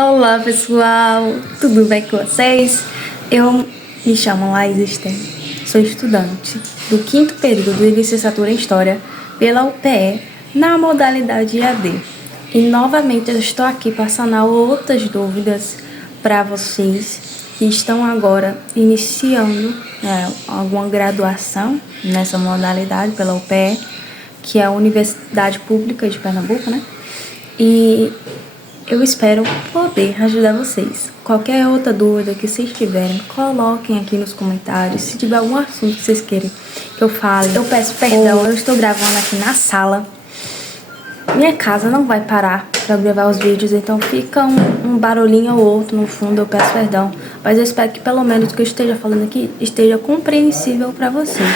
Olá pessoal, tudo bem com vocês? Eu me chamo Laís Esther, sou estudante do 5º período de licenciatura em História pela UPE na modalidade EAD. E novamente eu estou aqui para sanar outras dúvidas para vocês que estão agora iniciando alguma graduação nessa modalidade pela UPE, que é a Universidade Pública de Pernambuco, né? E eu espero poder ajudar vocês. Qualquer outra dúvida que vocês tiverem, coloquem aqui nos comentários. Se tiver algum assunto que vocês querem que eu fale, eu peço perdão. Eu estou gravando aqui na sala. Minha casa não vai parar para gravar os vídeos, então fica um barulhinho ou outro no fundo, eu peço perdão. Mas eu espero que pelo menos o que eu esteja falando aqui esteja compreensível para vocês.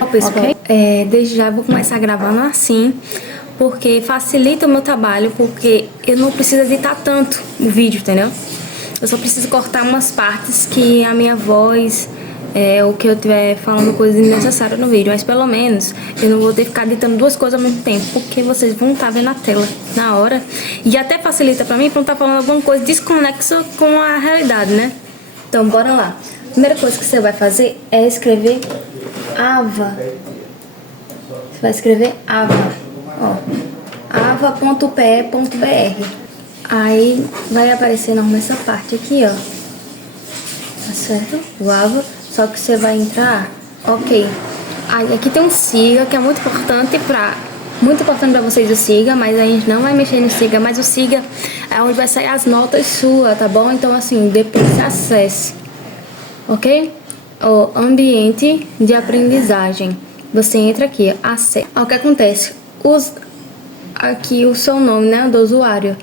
Ok? Desde já eu vou começar gravando assim, porque facilita o meu trabalho, porque eu não preciso editar tanto o vídeo, entendeu? Eu só preciso cortar umas partes que a minha voz, ou que eu estiver falando coisas desnecessárias no vídeo, mas pelo menos eu não vou ter que ficar editando duas coisas ao mesmo tempo, porque vocês vão estar vendo a tela na hora, e até facilita pra mim pra não estar falando alguma coisa desconexa com a realidade, né? Então bora lá. A primeira coisa que você vai fazer é escrever AVA. Você vai escrever AVA. ava.pe.br. Aí vai aparecer essa parte aqui, ó. Tá certo? O AVA. Só que você vai entrar. Ok. Aí aqui tem um siga, que é muito importante pra vocês o siga, mas a gente não vai mexer no siga, mas o siga é onde vai sair as notas suas, tá bom? Então assim, depois você acesse. Ok? O ambiente de aprendizagem. Você entra aqui, acessa. O que acontece? Aqui o seu nome, né, do usuário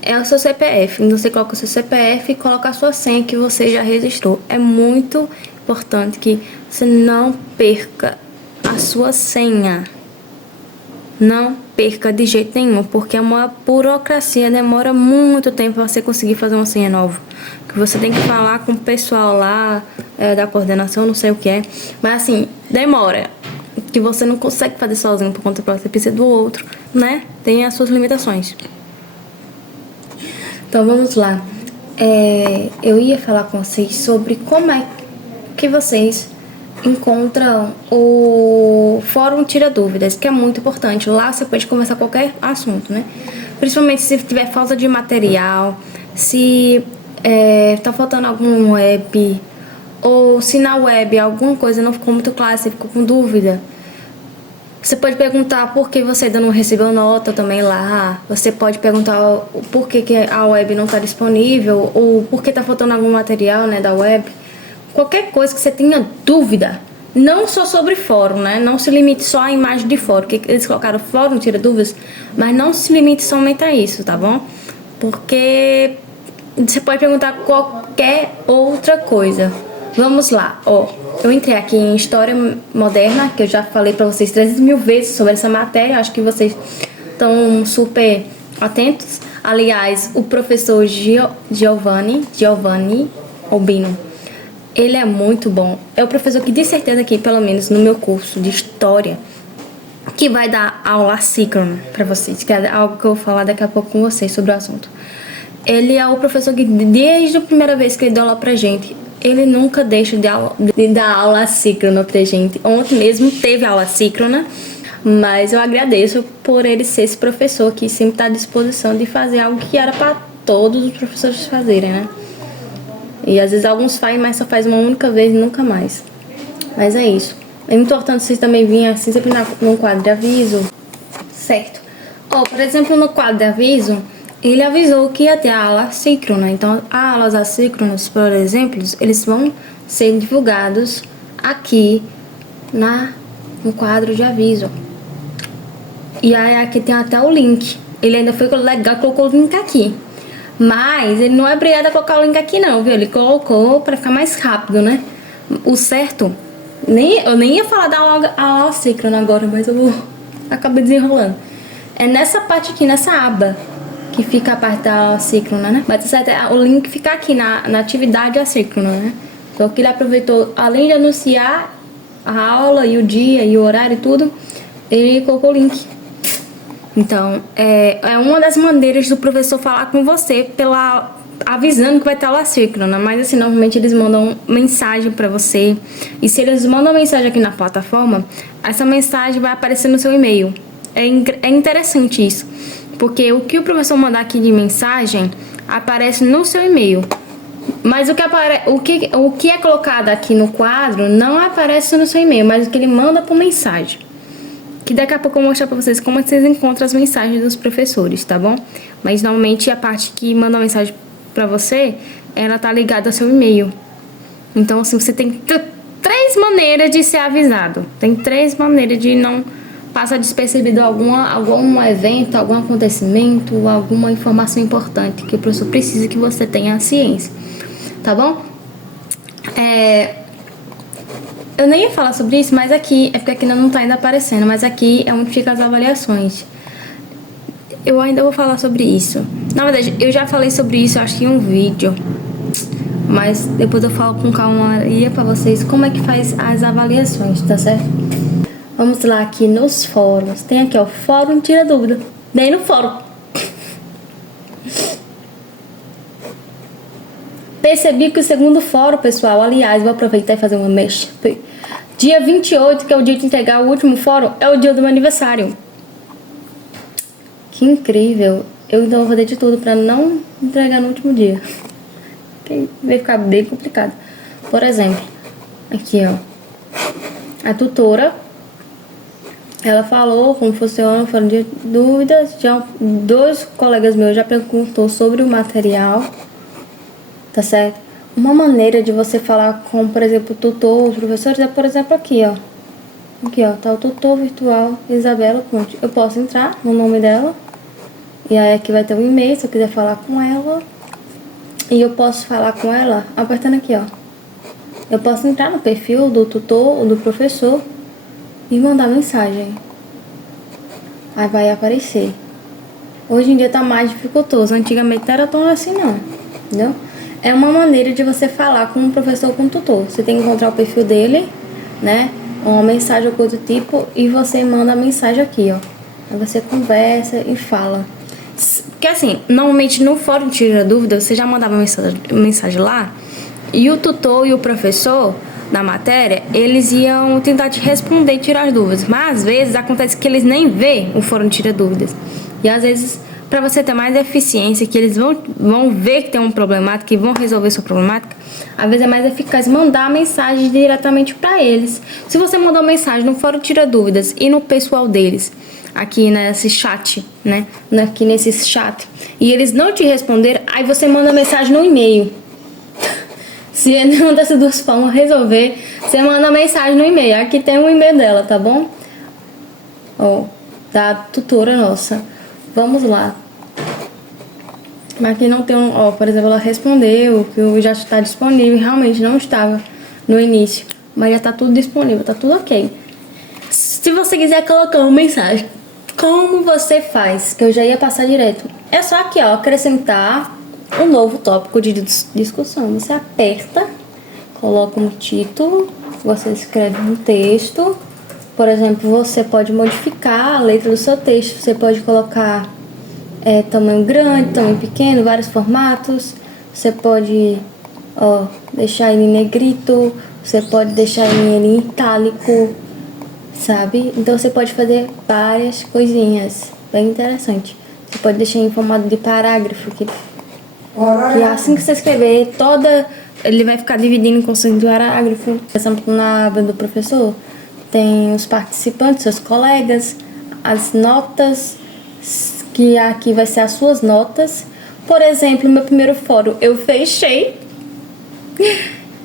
é o seu CPF. Então você coloca o seu CPF e coloca a sua senha que você já registrou. É muito importante que você não perca a sua senha. Não perca de jeito nenhum, porque é uma burocracia, demora muito tempo para você conseguir fazer uma senha nova. Que você tem que falar com o pessoal lá da coordenação, não sei o que é, mas assim, demora. Que você não consegue fazer sozinho por conta própria, você precisa do outro, né? Tem as suas limitações. Então vamos lá. Eu ia falar com vocês sobre como é que vocês encontram o Fórum Tira Dúvidas, que é muito importante. Lá você pode conversar qualquer assunto, né? Principalmente se tiver falta de material, se tá faltando algum web, ou se na web alguma coisa não ficou muito clara, você ficou com dúvida. Você pode perguntar por que você ainda não recebeu nota também lá. Você pode perguntar por que a web não está disponível, ou por que está faltando algum material, né, da web. Qualquer coisa que você tenha dúvida, não só sobre fórum, né? Não se limite só à imagem de fórum, que eles colocaram fórum tira dúvidas, mas não se limite somente a isso, tá bom? Porque você pode perguntar qualquer outra coisa. Vamos lá, eu entrei aqui em História Moderna, que eu já falei pra vocês 300.000 vezes sobre essa matéria, acho que vocês estão super atentos. Aliás, o professor Giovanni Albino, ele é muito bom. É o professor que de certeza aqui, pelo menos no meu curso de História, que vai dar aula assíncrona pra vocês, que é algo que eu vou falar daqui a pouco com vocês sobre o assunto. Ele é o professor que desde a primeira vez que ele deu aula pra gente, ele nunca deixa de dar aula assíncrona pra gente. Ontem mesmo teve aula assíncrona, mas eu agradeço por ele ser esse professor que sempre está à disposição de fazer algo que era para todos os professores fazerem, né? E às vezes alguns fazem, mas só faz uma única vez e nunca mais. Mas é isso. É importante vocês também virem assim, sempre num quadro de aviso, certo? Por exemplo, no quadro de aviso, ele avisou que ia ter a aula assíncrona. Então, as aulas assíncronas, por exemplo, eles vão ser divulgados aqui no quadro de aviso. E aí aqui tem até o link. Ele ainda foi legal, colocou o link aqui. Mas ele não é obrigado a colocar o link aqui não, viu? Ele colocou para ficar mais rápido, né? O certo, eu nem ia falar da aula assíncrona agora, mas acabei desenrolando. É nessa parte aqui, nessa aba, que fica a parte da assíncrona, né? Mas o link fica aqui na atividade assíncrona, né? Então que ele aproveitou, além de anunciar a aula e o dia e o horário e tudo, ele colocou o link. Então, é uma das maneiras do professor falar com você, avisando que vai estar lá síncrona. Mas assim, normalmente eles mandam mensagem para você. E se eles mandam mensagem aqui na plataforma, essa mensagem vai aparecer no seu e-mail. É interessante isso, porque o que o professor mandar aqui de mensagem aparece no seu e-mail. Mas o que é colocado aqui no quadro não aparece no seu e-mail, mas o que ele manda por mensagem. Que daqui a pouco eu vou mostrar pra vocês como vocês encontram as mensagens dos professores, tá bom? Mas normalmente a parte que manda a mensagem pra você, ela tá ligada ao seu e-mail. Então assim, você tem 3 maneiras de ser avisado. Tem 3 maneiras de não passar despercebido algum evento, algum acontecimento, alguma informação importante que o professor precisa que você tenha a ciência. Tá bom? Eu nem ia falar sobre isso, mas aqui, é porque aqui não tá ainda aparecendo, mas aqui é onde ficam as avaliações. Eu ainda vou falar sobre isso. Na verdade, eu já falei sobre isso, acho que em um vídeo. Mas depois eu falo com calmaria pra vocês como é que faz as avaliações, tá certo? Vamos lá aqui nos fóruns. Tem aqui, ó, Fórum Tira Dúvida. Nem no fórum. Percebi que o segundo fórum, pessoal, aliás, vou aproveitar e fazer uma mexa. Dia 28, que é o dia de entregar o último fórum, é o dia do meu aniversário. Que incrível. Eu então vou fazer de tudo pra não entregar no último dia. Vai ficar bem complicado. Por exemplo, aqui, ó. A tutora, ela falou como funciona o fórum de dúvidas. Já 2 colegas meus já perguntou sobre o material. Tá certo? Uma maneira de você falar com, por exemplo, o tutor, os professores, é, por exemplo, aqui, ó. Aqui, ó, tá o tutor virtual Isabela Conte. Eu posso entrar no nome dela. E aí aqui vai ter um e-mail, se eu quiser falar com ela. E eu posso falar com ela apertando aqui, ó. Eu posso entrar no perfil do tutor ou do professor e mandar mensagem. Aí vai aparecer. Hoje em dia tá mais dificultoso. Antigamente não era tão assim, não. Entendeu? É uma maneira de você falar com o professor ou com o tutor. Você tem que encontrar o perfil dele, né? Uma mensagem ou coisa do tipo, e você manda a mensagem aqui, ó. Aí você conversa e fala. Porque assim, normalmente no fórum Tira Dúvida, você já mandava mensagem lá, e o tutor e o professor da matéria, eles iam tentar te responder e tirar as dúvidas. Mas às vezes acontece que eles nem vê o fórum Tira Dúvidas. E às vezes, para você ter mais eficiência, que eles vão ver que tem um problemática e vão resolver sua problemática, às vezes é mais eficaz mandar a mensagem diretamente para eles. Se você mandar uma mensagem no fórum Tira Dúvidas e no pessoal deles, aqui nesse chat, né? Aqui nesse chat, e eles não te responderam, aí você manda mensagem no e-mail. Se nenhuma dessas 2 formas resolver, você manda mensagem no e-mail. Aqui tem um e-mail dela, tá bom? Ó, da tutora nossa. Vamos lá. Aqui não tem ó, por exemplo, ela respondeu que já está disponível. Realmente não estava no início, mas já está tudo disponível, tá tudo ok. Se você quiser colocar uma mensagem, como você faz? Que eu já ia passar direto. É só aqui, ó, acrescentar um novo tópico de discussão. Você aperta, coloca um título, você escreve um texto. Por exemplo, você pode modificar a letra do seu texto. Você pode colocar tamanho grande, tamanho pequeno, vários formatos. Você pode deixar ele em negrito. Você pode deixar ele em itálico, sabe? Então você pode fazer várias coisinhas. Bem interessante. Você pode deixar em formato de parágrafo, que assim que você escrever, ele vai ficar dividindo em conceito de parágrafo. Por exemplo, na aba do professor, tem os participantes, seus colegas, as notas, que aqui vai ser as suas notas. Por exemplo, meu primeiro fórum eu fechei.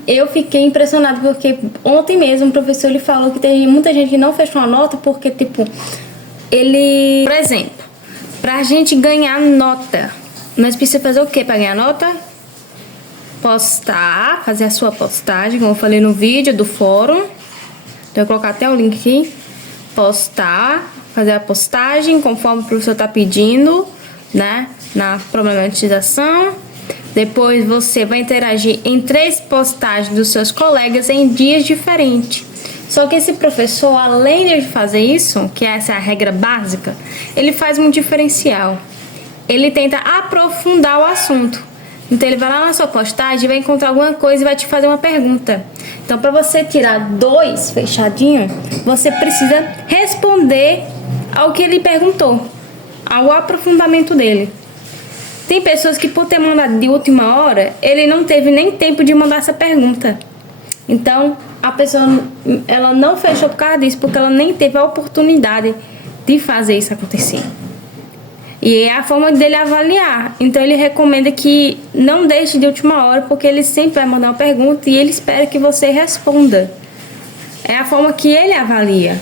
Eu fiquei impressionada porque ontem mesmo o professor ele falou que tem muita gente que não fechou a nota porque, tipo, por exemplo, pra gente ganhar nota, nós precisamos fazer o que pra ganhar nota? Postar, fazer a sua postagem, como eu falei no vídeo do fórum. Então, eu vou colocar até o link aqui. Postar, fazer a postagem conforme o professor tá pedindo, né? Na problematização. Depois você vai interagir em 3 postagens dos seus colegas em dias diferentes. Só que esse professor, além de fazer isso, que essa é a regra básica, ele faz um diferencial. Ele tenta aprofundar o assunto. Então ele vai lá na sua postagem, vai encontrar alguma coisa e vai te fazer uma pergunta. Então, para você tirar 2 fechadinho, você precisa responder ao que ele perguntou, ao aprofundamento dele. Tem pessoas que, por ter mandado de última hora, ele não teve nem tempo de mandar essa pergunta. Então, a pessoa, ela não fechou por causa disso, porque ela nem teve a oportunidade de fazer isso acontecer. E é a forma dele avaliar. Então, ele recomenda que não deixe de última hora, porque ele sempre vai mandar uma pergunta e ele espera que você responda. É a forma que ele avalia.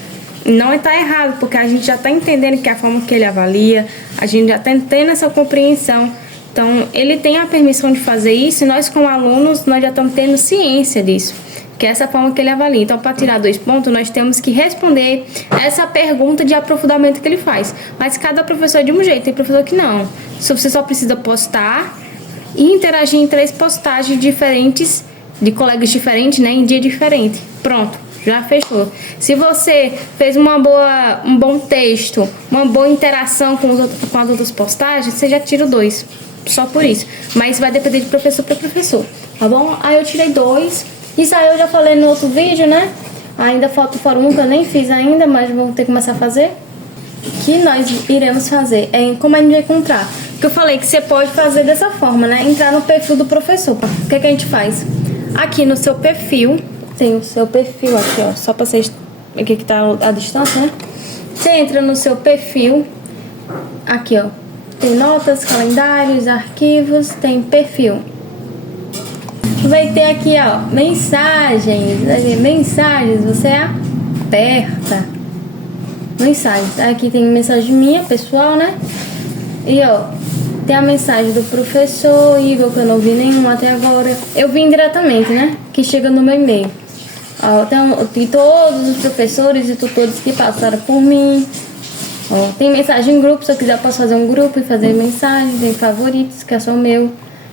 Não está errado, porque a gente já está entendendo que é a forma que ele avalia, a gente já está tendo essa compreensão. Então, ele tem a permissão de fazer isso e nós, como alunos, nós já estamos tendo ciência disso, que é essa forma que ele avalia. Então, para tirar 2 pontos, nós temos que responder essa pergunta de aprofundamento que ele faz. Mas cada professor é de um jeito, tem professor que não. Você só precisa postar e interagir em 3 postagens diferentes, de colegas diferentes, né, em dia diferente. Pronto. Já fechou. Se você fez um bom texto, uma boa interação com as outras postagens, você já tira 2. Só por isso. Mas vai depender de professor para professor. Tá bom? Aí eu tirei 2. Isso aí eu já falei no outro vídeo, né? Ainda falta o fórum 1 que eu nem fiz ainda, mas vou ter que começar a fazer. O que nós iremos fazer é como a gente vai encontrar. Porque eu falei que você pode fazer dessa forma, né? Entrar no perfil do professor. O que a gente faz? Aqui no seu perfil... Tem o seu perfil aqui, ó. Só pra vocês... Aqui que tá a distância, né? Você entra no seu perfil. Aqui, ó. Tem notas, calendários, arquivos. Tem perfil. Vai ter aqui, ó. Mensagens. Mensagens. Você aperta. Mensagens. Aqui tem mensagem minha, pessoal, né? E, ó. Tem a mensagem do professor Igor, que eu não vi nenhuma até agora. Eu vi indiretamente, né? Que chega no meu e-mail. Tem todos os professores e tutores que passaram por mim. Ó, tem mensagem em grupo, se eu quiser posso fazer um grupo e fazer mensagem. Tem favoritos, que é só o meu.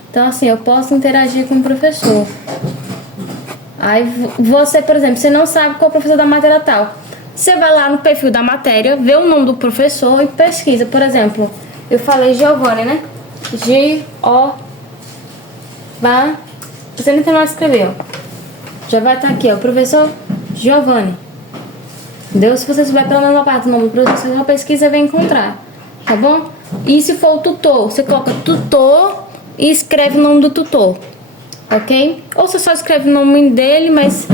Então assim, eu posso interagir com o professor. Aí você, por exemplo, você não sabe qual é o professor da matéria tal. Você vai lá no perfil da matéria, vê o nome do professor e pesquisa. Por exemplo, eu falei Giovanni, né? G-O... Você nem tem mais que escrever, ó. Já vai estar aqui, ó, professor Giovanni. Entendeu? Se você souber pelo menos uma parte do nome do professor, você só pesquisa e vai encontrar. Tá bom? E se for o tutor, você coloca tutor e escreve o nome do tutor. Ok? Ou você só escreve o nome dele, mas...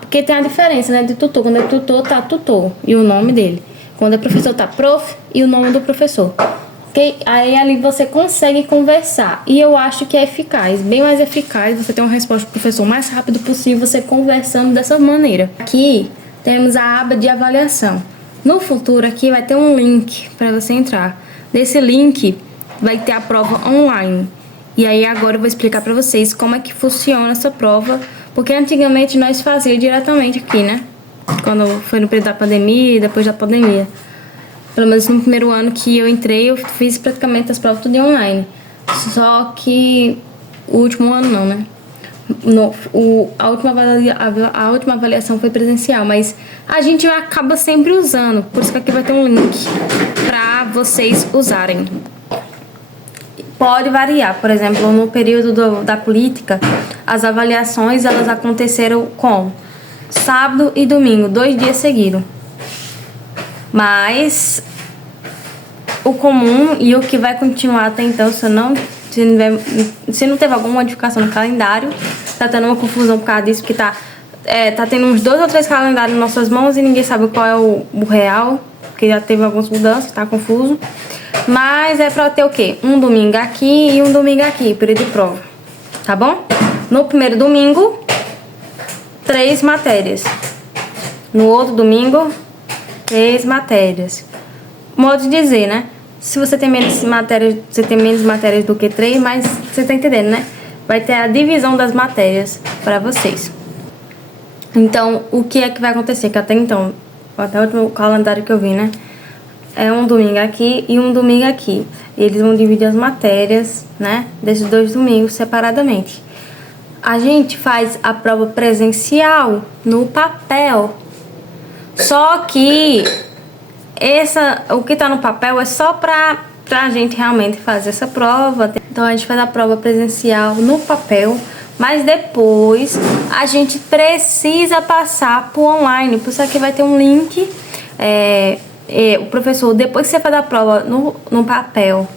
Porque tem a diferença, né? De tutor. Quando é tutor, tá tutor e o nome dele. Quando é professor, tá prof e o nome do professor. Okay? Aí ali você consegue conversar. E eu acho que é eficaz, bem mais eficaz. Você tem uma resposta do professor o mais rápido possível, você conversando dessa maneira. Aqui temos a aba de avaliação. No futuro aqui vai ter um link para você entrar. Nesse link vai ter a prova online. E aí agora eu vou explicar para vocês como é que funciona essa prova. Porque antigamente nós fazíamos diretamente aqui, né? Quando foi no período da pandemia e depois da pandemia. Pelo menos no primeiro ano que eu entrei, eu fiz praticamente as provas tudo online. Só que o último ano não, né? A última avaliação foi presencial, mas a gente acaba sempre usando. Por isso que aqui vai ter um link para vocês usarem. Pode variar, por exemplo, no período da política, as avaliações elas aconteceram com sábado e domingo, 2 dias seguidos. Mas o comum e o que vai continuar até então, se não teve alguma modificação no calendário, tá tendo uma confusão por causa disso, porque tá tendo uns 2 ou 3 calendários em nossas mãos e ninguém sabe qual é o real, porque já teve algumas mudanças, tá confuso. Mas é pra ter o quê? Um domingo aqui e um domingo aqui, período de prova, tá bom? No primeiro domingo, 3 matérias. No outro domingo, 3 matérias. Modo de dizer, né? Se você tem menos matérias, você tem menos matérias do que 3, mas você tá entendendo, né? Vai ter a divisão das matérias para vocês. Então, o que é que vai acontecer? Que até então, até o último calendário que eu vi, né? É um domingo aqui e um domingo aqui. E eles vão dividir as matérias, né? Desses 2 domingos separadamente. A gente faz a prova presencial no papel Só que o que tá no papel é só pra gente realmente fazer essa prova. Então a gente faz a prova presencial no papel, mas depois a gente precisa passar pro online. Por isso aqui vai ter um link. O professor, depois que você faz a prova no papel,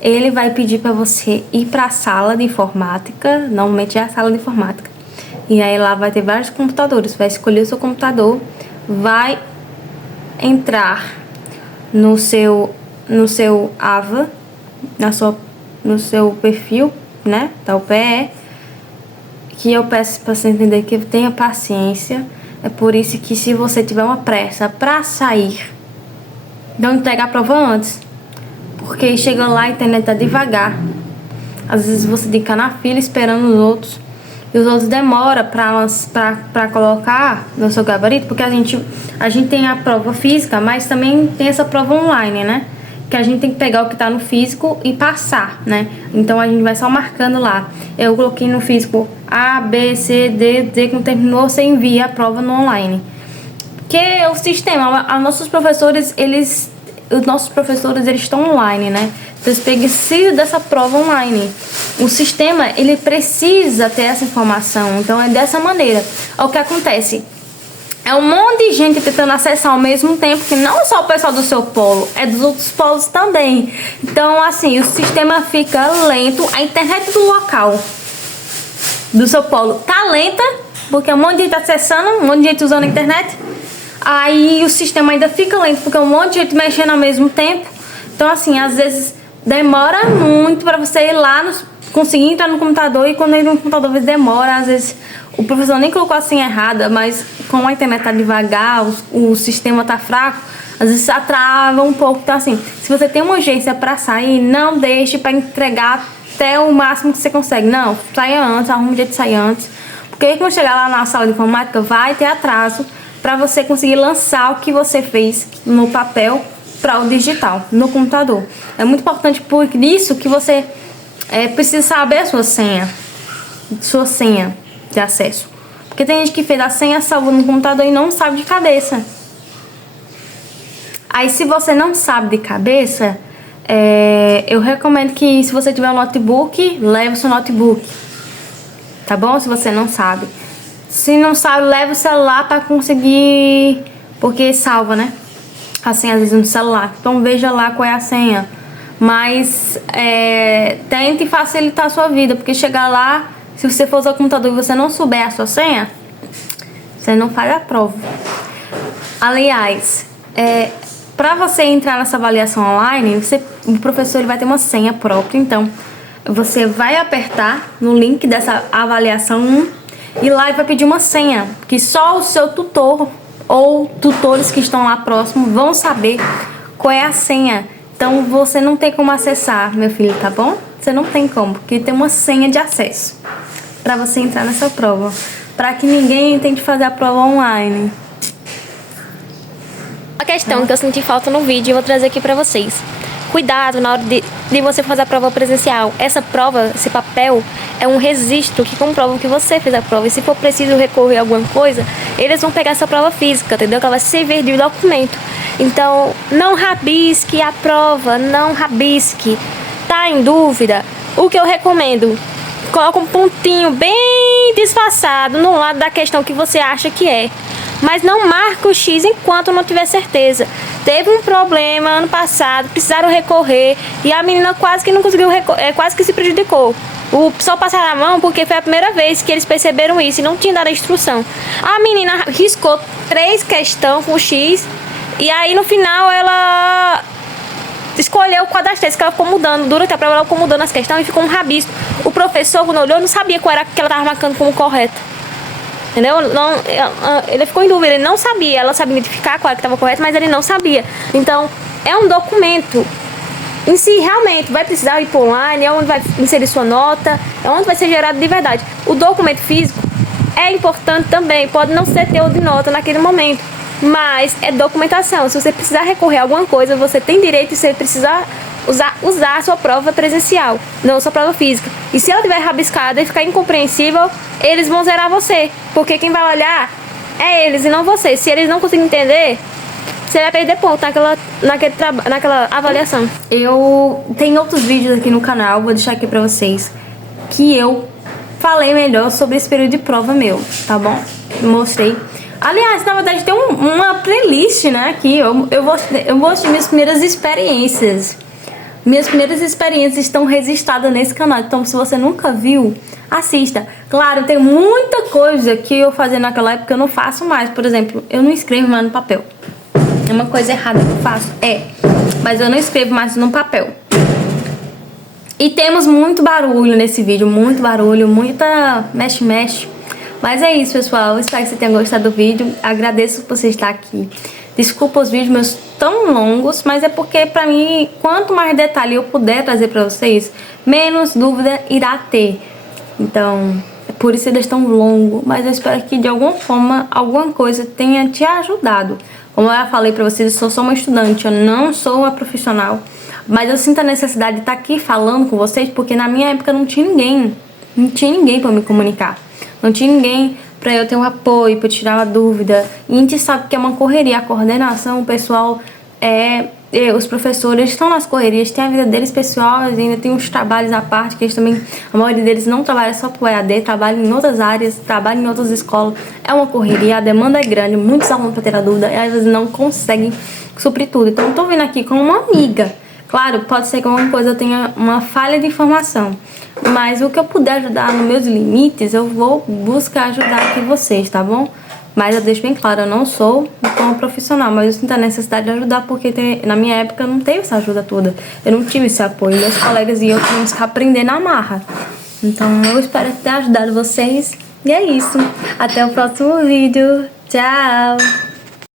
ele vai pedir para você ir para a sala de informática. Normalmente é a sala de informática. E aí lá vai ter vários computadores. Você vai escolher o seu computador, vai entrar no seu AVA, no seu perfil, né, da UPE, que eu peço para você entender que tenha paciência. É por isso que se você tiver uma pressa para sair, não entrega a prova antes, porque chega lá a internet tá devagar. Às vezes você tem que ficar na fila esperando os outros, e os outros demoram para colocar no seu gabarito, porque a gente tem a prova física, mas também tem essa prova online, né? Que a gente tem que pegar o que tá no físico e passar, né? Então a gente vai só marcando lá. Eu coloquei no físico A, B, C, D, quando terminou, você envia a prova no online. Porque o sistema, os nossos professores estão online, né? Então eles precisam dessa prova online. O sistema, ele precisa ter essa informação. Então é dessa maneira. O que acontece? É um monte de gente tentando acessar ao mesmo tempo, que não só o pessoal do seu polo, é dos outros polos também. Então, assim, o sistema fica lento, a internet do local do seu polo tá lenta, porque um monte de gente tá acessando, um monte de gente usando a internet. Aí o sistema ainda fica lento, porque um monte de gente mexendo ao mesmo tempo. Então, assim, às vezes demora muito para você ir lá, conseguir entrar no computador, e quando entra no computador, às vezes demora, às vezes o professor nem colocou a senha errada, mas como a internet tá devagar, o sistema tá fraco, às vezes trava um pouco. Então, assim, se você tem uma urgência para sair, não deixe para entregar até o máximo que você consegue. Não, saia antes, arrume um jeito de sair antes, porque aí quando chegar lá na sala de informática, vai ter atraso para você conseguir lançar o que você fez no papel para o digital, no computador. É muito importante por isso que você precisa saber a sua senha de acesso. Porque tem gente que fez a senha, salvou no computador e não sabe de cabeça. Aí se você não sabe de cabeça, eu recomendo que, se você tiver um notebook, leve o seu notebook. Tá bom? Se você não sabe. Se não sabe, leve o celular para conseguir, porque salva, né? A senha às vezes no celular. Então veja lá qual é a senha. Mas tente facilitar a sua vida, porque chegar lá, se você for usar o computador e você não souber a sua senha, você não faz a prova. Aliás, para você entrar nessa avaliação online, o professor ele vai ter uma senha própria. Então você vai apertar no link dessa avaliação e lá ele vai pedir uma senha, que só o seu tutor ou tutores que estão lá próximo vão saber qual é a senha. Então você não tem como acessar, meu filho, tá bom? Você não tem como, porque tem uma senha de acesso para você entrar nessa prova, para que ninguém tente fazer a prova online. Uma questão que eu senti falta no vídeo, eu vou trazer aqui para vocês. Cuidado na hora de você fazer a prova presencial. Essa prova, esse papel, é um registro que comprova que você fez a prova. E se for preciso recorrer a alguma coisa, eles vão pegar essa prova física, entendeu? Que ela vai servir de documento. Então, não rabisque a prova, não rabisque. Tá em dúvida? O que eu recomendo? Coloca um pontinho bem disfarçado no lado da questão que você acha que é. Mas não marca o X enquanto não tiver certeza. Teve um problema ano passado, precisaram recorrer e a menina quase que não conseguiu quase que se prejudicou. O pessoal passaram a mão porque foi a primeira vez que eles perceberam isso e não tinha dado a instrução. A menina riscou 3 questões com X e aí no final ela escolheu qual das 3 que ela ficou mudando. Durante a prova ela ficou mudando as questões e ficou um rabisco. O professor, quando olhou, não sabia qual era que ela estava marcando como correta. Entendeu? Não, ele ficou em dúvida, ele não sabia. Ela sabia identificar qual que estava correto, mas ele não sabia. Então, é um documento em si, realmente, vai precisar ir por online, é onde vai inserir sua nota, é onde vai ser gerado de verdade. O documento físico é importante também, pode não ser teor de nota naquele momento, mas é documentação. Se você precisar recorrer a alguma coisa, você tem direito, se você precisar usar a sua prova presencial, não a sua prova física. E se ela estiver rabiscada e ficar incompreensível, eles vão zerar você, porque quem vai olhar é eles e não você. Se eles não conseguirem entender, você vai perder ponto naquela avaliação. Eu tenho outros vídeos aqui no canal, vou deixar aqui pra vocês, que eu falei melhor sobre esse período de prova meu, tá bom? Mostrei. Aliás, na verdade tem uma playlist, né, aqui. Eu mostrei minhas primeiras experiências. Minhas primeiras experiências estão registradas nesse canal. Então, se você nunca viu, assista. Claro, tem muita coisa que eu fazia naquela época que eu não faço mais. Por exemplo, eu não escrevo mais no papel. É uma coisa errada que eu faço? É. Mas eu não escrevo mais no papel. E temos muito barulho nesse vídeo. Muito barulho, muita mexe-mexe. Mas é isso, pessoal. Eu espero que você tenha gostado do vídeo. Agradeço por você estar aqui. Desculpa os vídeos meus tão longos, mas é porque pra mim, quanto mais detalhe eu puder trazer pra vocês, menos dúvida irá ter. Então, é por isso eles estão longos, mas eu espero que de alguma forma, alguma coisa tenha te ajudado. Como eu já falei pra vocês, eu sou só uma estudante, eu não sou uma profissional, mas eu sinto a necessidade de estar aqui falando com vocês, porque na minha época não tinha ninguém pra me comunicar. Não tinha ninguém pra eu ter um apoio, pra eu tirar uma dúvida. E a gente sabe que é uma correria. A coordenação, o pessoal, os professores estão nas correrias, tem a vida deles pessoal, ainda tem uns trabalhos à parte, que eles também, a maioria deles não trabalha só pro EAD, trabalha em outras áreas, trabalha em outras escolas. É uma correria, a demanda é grande, muitos alunos pra ter a dúvida, e às vezes não conseguem suprir tudo. Então eu tô vindo aqui como uma amiga. Claro, pode ser que alguma coisa eu tenha uma falha de informação, mas o que eu puder ajudar nos meus limites, eu vou buscar ajudar aqui vocês, tá bom? Mas eu deixo bem claro, eu não sou uma profissional, mas eu sinto a necessidade de ajudar, porque na minha época eu não teve essa ajuda toda. Eu não tive esse apoio, meus colegas e eu tínhamos que aprender na marra. Então eu espero ter ajudado vocês, e é isso. Até o próximo vídeo. Tchau!